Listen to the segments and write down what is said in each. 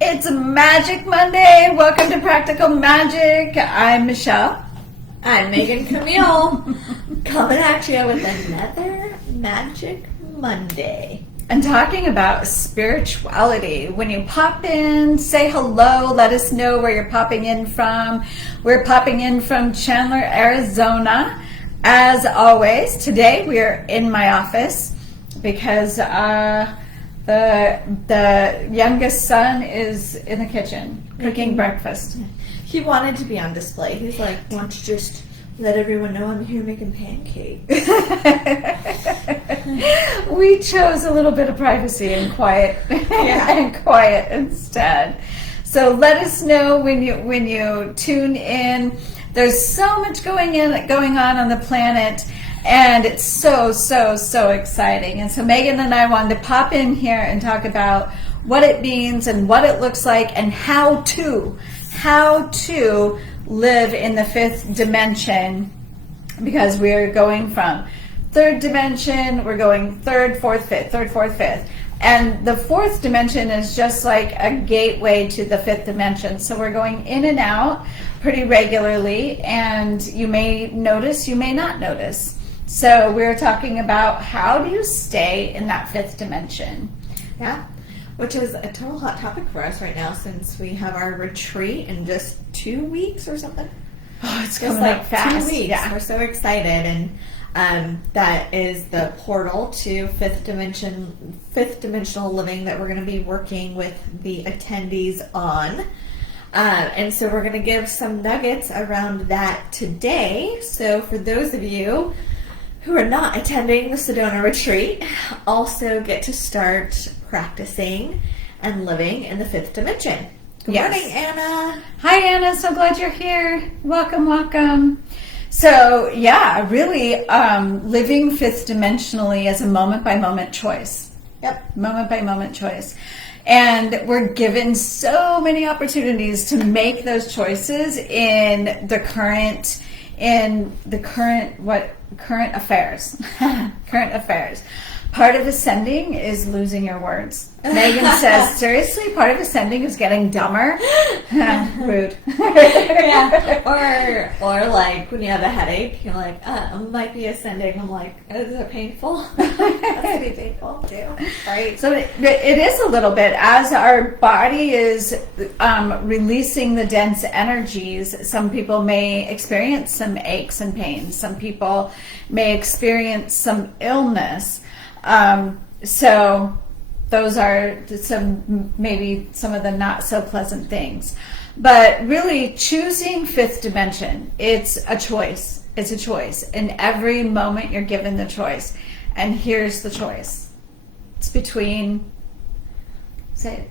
It's Magic Monday. Welcome to Practical Magic. I'm Michelle. I'm Megan Camille. Coming at you with another Magic Monday. And talking about spirituality. When you pop in, say hello, let us know where you're popping in from. We're popping in from Chandler, Arizona. As always, today we are in my office because the youngest son is in the kitchen cooking breakfast. He wanted to be on display. He's like, why don't you just let everyone know I'm here making pancakes? We chose a little bit of privacy and quiet, and quiet instead. So let us know when you tune in. There's so much going on the planet, and it's so exciting. And so Megan and I wanted to pop in here and talk about what it means and what it looks like and how to live in the fifth dimension, because we're going from third dimension, we're going third, fourth, fifth. And the fourth dimension is just like a gateway to the fifth dimension. So we're going in and out pretty regularly, and you may notice, you may not notice. So we're talking about how do you stay in that fifth dimension. Yeah, which is a total hot topic for us right now since we have our retreat in just 2 weeks or something. Oh, it's just coming like up fast. 2 weeks. Yeah. We're so excited, and that is the portal to fifth dimensional living that we're going to be working with the attendees on. And so we're going to give some nuggets around that today. So for those of you who are not attending the Sedona retreat, also get to start practicing and living in the fifth dimension. Good morning, Anna. Hi, Anna. So glad you're here. Welcome. So, yeah, really living fifth dimensionally as a moment-by-moment choice. Yep. Moment-by-moment choice. And we're given so many opportunities to make those choices in the current affairs. Current affairs. Part of ascending is losing your words. Megan says, seriously, part of ascending is getting dumber? Rude. Yeah. Or like when you have a headache, you're like, it might be ascending. I'm like, is it painful? That's going to be painful too. Right? So it is a little bit. As our body is releasing the dense energies, some people may experience some aches and pains. Some people may experience some illness. So those are maybe some of the not so pleasant things. But really choosing fifth dimension, it's a choice. It's a choice. In every moment you're given the choice. And here's the choice. It's between, say it.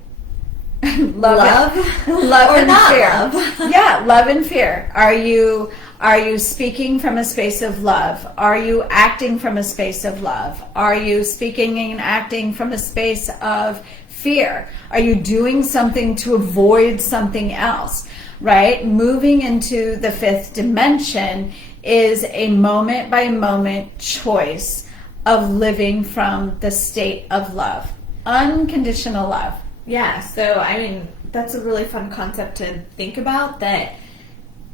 love and not fear. love. Yeah, love and fear. Are you speaking from a space of love? Are you acting from a space of love? Are you speaking and acting from a space of fear? Are you doing something to avoid something else? Right? Moving into the fifth dimension is a moment by moment choice of living from the state of love. Unconditional love. Yeah, so I mean, that's a really fun concept to think about, that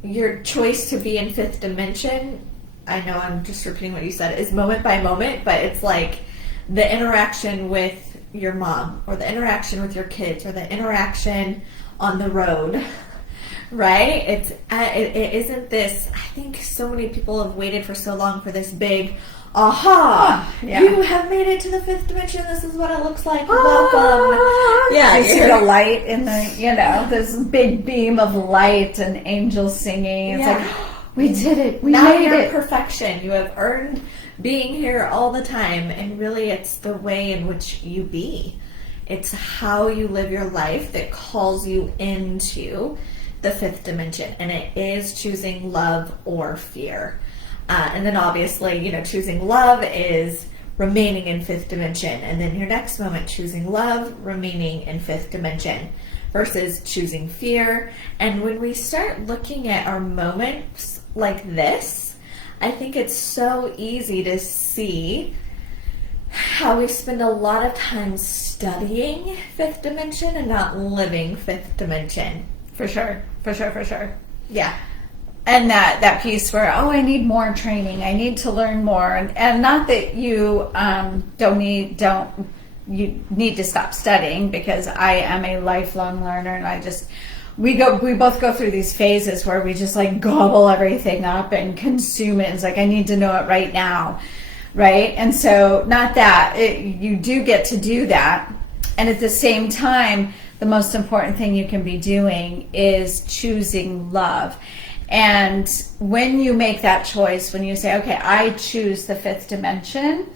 your choice to be in fifth dimension, I know I'm just repeating what you said, is moment by moment, but it's like the interaction with your mom, or the interaction with your kids, or the interaction on the road, right? It isn't this, I think so many people have waited for so long for this big aha, you have made it to the fifth dimension, this is what it looks like, welcome. Yeah, you see the light in the, this big beam of light and angels singing. It's like, we did it, we now made you're it. Perfection. You have earned being here all the time, and really it's the way in which you be. It's how you live your life that calls you into the fifth dimension, and it is choosing love or fear. And then obviously, choosing love is remaining in fifth dimension. And then your next moment, choosing love, remaining in fifth dimension versus choosing fear. And when we start looking at our moments like this, I think it's so easy to see how we spend a lot of time studying fifth dimension and not living fifth dimension. For sure. Yeah. And that piece where, oh, I need more training, I need to learn more, and not that you you need to stop studying, because I am a lifelong learner, and we both go through these phases where we just like gobble everything up and consume it. It's like, I need to know it right now, right? And so not that you do get to do that, and at the same time, the most important thing you can be doing is choosing love. And when you make that choice, when you say, okay, I choose the fifth dimension,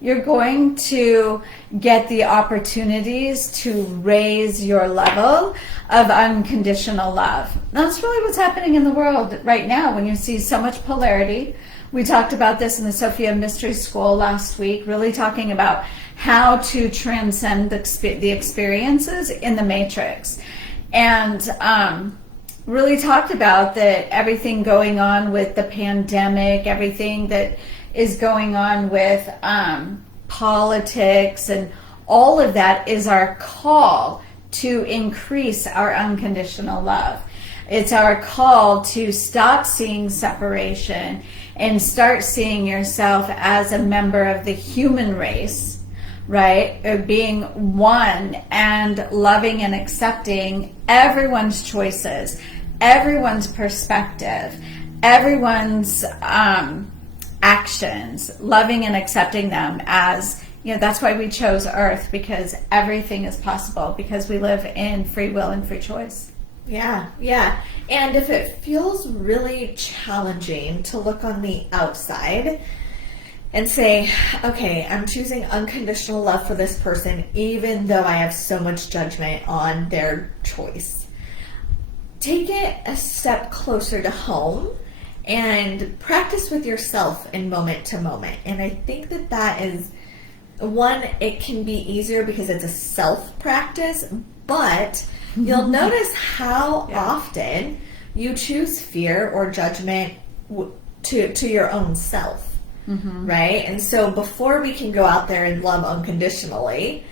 you're going to get the opportunities to raise your level of unconditional love. That's really what's happening in the world right now when you see so much polarity. We talked about this in the Sophia Mystery School last week, really talking about how to transcend the experiences in the matrix. And really talked about that everything going on with the pandemic, everything that is going on with politics, and all of that is our call to increase our unconditional love. It's our call to stop seeing separation and start seeing yourself as a member of the human race, right? Of being one and loving and accepting everyone's choices, everyone's perspective, everyone's actions, loving and accepting them as, that's why we chose Earth, because everything is possible, because we live in free will and free choice. Yeah. And if it feels really challenging to look on the outside and say, okay, I'm choosing unconditional love for this person, even though I have so much judgment on their choice, take it a step closer to home and practice with yourself in moment to moment. And I think that is one, it can be easier because it's a self practice, but you'll notice how often you choose fear or judgment to your own self, right? And so before we can go out there and love unconditionally,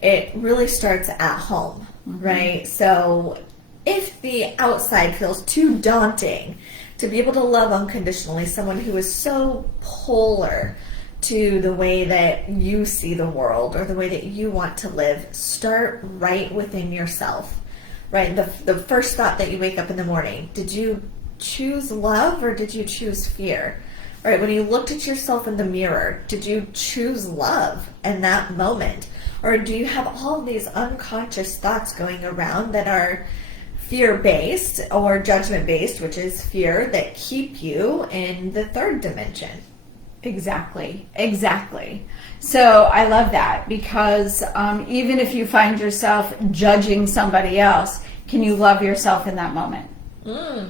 it really starts at home, right? So if the outside feels too daunting to be able to love unconditionally someone who is so polar to the way that you see the world or the way that you want to live, start right within yourself, right? The first thought that you wake up in the morning, did you choose love or did you choose fear? Right? When you looked at yourself in the mirror, did you choose love in that moment? Or do you have all of these unconscious thoughts going around that are fear-based or judgment-based, which is fear, that keep you in the third dimension? Exactly. So I love that, because even if you find yourself judging somebody else, can you love yourself in that moment? Yeah.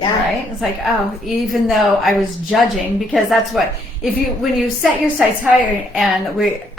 Right? It's like, oh, even though I was judging, because that's what, when you set your sights higher, and we're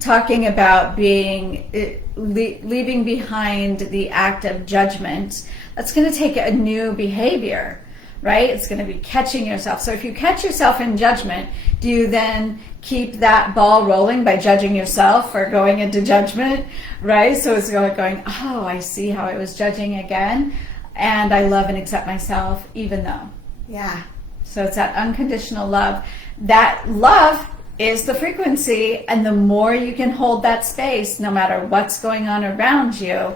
talking about leaving behind the act of judgment, that's going to take a new behavior, right? It's going to be catching yourself. So if you catch yourself in judgment, do you then keep that ball rolling by judging yourself or going into judgment, right? So it's going, oh, I see how I was judging again, and I love and accept myself even though. Yeah. So it's that unconditional love. That love is the frequency, and the more you can hold that space, no matter what's going on around you,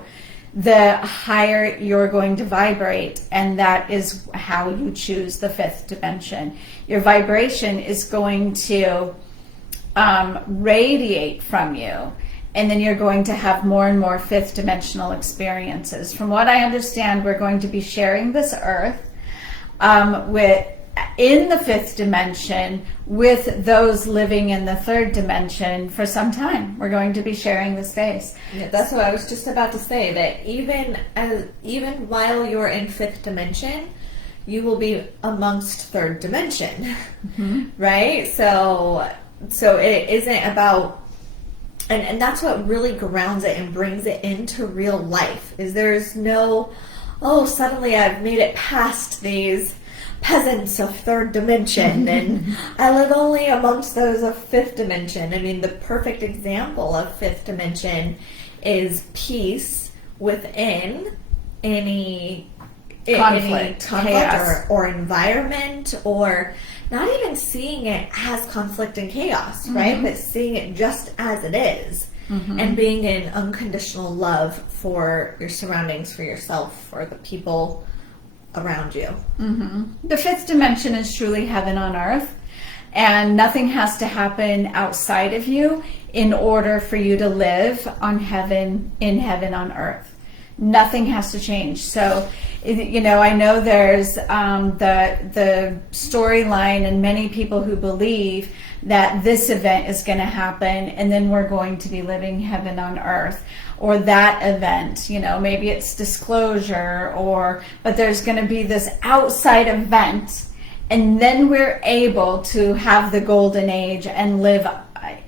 the higher you're going to vibrate, and that is how you choose the fifth dimension. Your vibration is going to radiate from you, and then you're going to have more and more fifth dimensional experiences. From what I understand, we're going to be sharing this earth in the fifth dimension with those living in the third dimension for some time. We're going to be sharing the space. Yeah, that's what I was just about to say, that even while you're in fifth dimension, you will be amongst third dimension, right? So it isn't about, and that's what really grounds it and brings it into real life, is there's no, oh, suddenly I've made it past these peasants of third dimension, and I live only amongst those of fifth dimension. I mean, the perfect example of fifth dimension is peace within any Conflict, chaos. or environment, or not even seeing it as conflict and chaos, right? But seeing it just as it is. And being in unconditional love for your surroundings, for yourself, for the people around you. The fifth dimension is truly heaven on earth, and nothing has to happen outside of you in order for you to live in heaven on earth. Nothing has to change. So, I know there's the storyline and many people who believe that this event is going to happen and then we're going to be living heaven on earth, or that event, maybe it's disclosure, but there's going to be this outside event and then we're able to have the golden age and live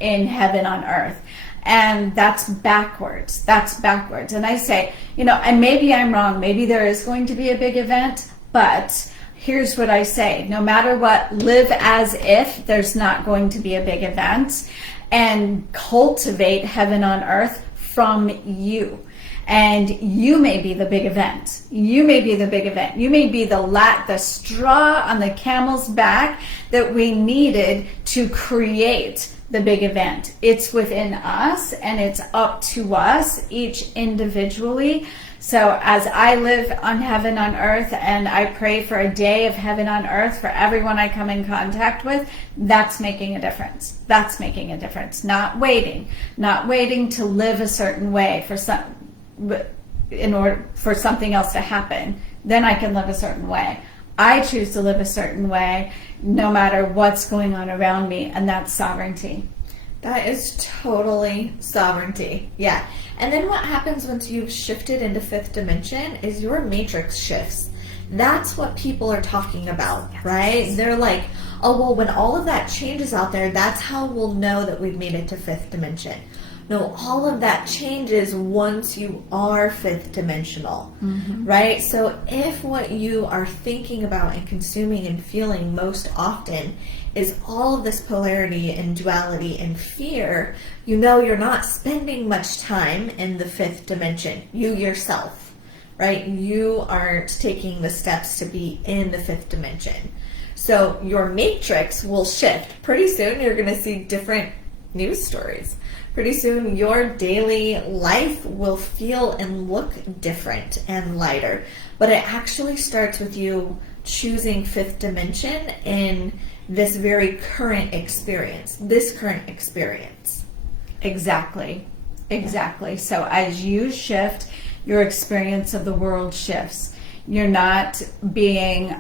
in heaven on earth. And that's backwards. And I say, and maybe I'm wrong. Maybe there is going to be a big event, but here's what I say. No matter what, live as if there's not going to be a big event, and cultivate heaven on earth from you. And you may be the big event. You may be the straw on the camel's back that we needed to create the big event. It's within us, and it's up to us each individually. So as I live on heaven on earth, and I pray for a day of heaven on earth for everyone I come in contact with, that's making a difference. Not waiting to live a certain way in order for something else to happen. Then I can live a certain way. I choose to live a certain way no matter what's going on around me, and that's sovereignty. That is totally sovereignty. Yeah. And then what happens once you've shifted into fifth dimension is your matrix shifts. That's what people are talking about, right? They're like, oh, well, when all of that changes out there, that's how we'll know that we've made it to fifth dimension. No, all of that changes once you are fifth dimensional, right? So if what you are thinking about and consuming and feeling most often is all of this polarity and duality and fear, you're not spending much time in the fifth dimension, you yourself, right? You aren't taking the steps to be in the fifth dimension. So your matrix will shift. Pretty soon you're going to see different news stories. Pretty soon your daily life will feel and look different and lighter. But it actually starts with you choosing fifth dimension in this very current experience. Exactly. So as you shift, your experience of the world shifts. You're not being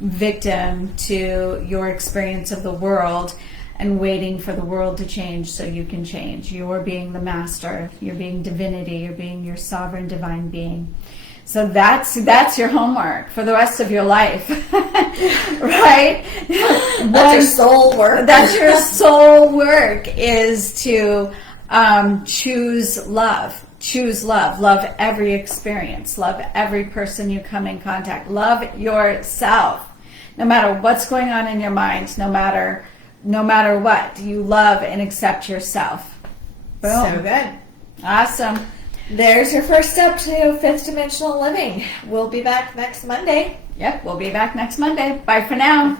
victim to your experience of the world and waiting for the world to change so you can change. You're being the master. You're being divinity. You're being your sovereign divine being. So that's your homework for the rest of your life, right? That's your soul work. That's your soul work, is to choose love. Choose love. Love every experience. Love every person you come in contact. Love yourself. No matter what's going on in your mind, no matter what, you love and accept yourself. Boom. So good. Awesome. There's your first step to fifth dimensional living. We'll be back next Monday. Yep, we'll be back next Monday. Bye for now.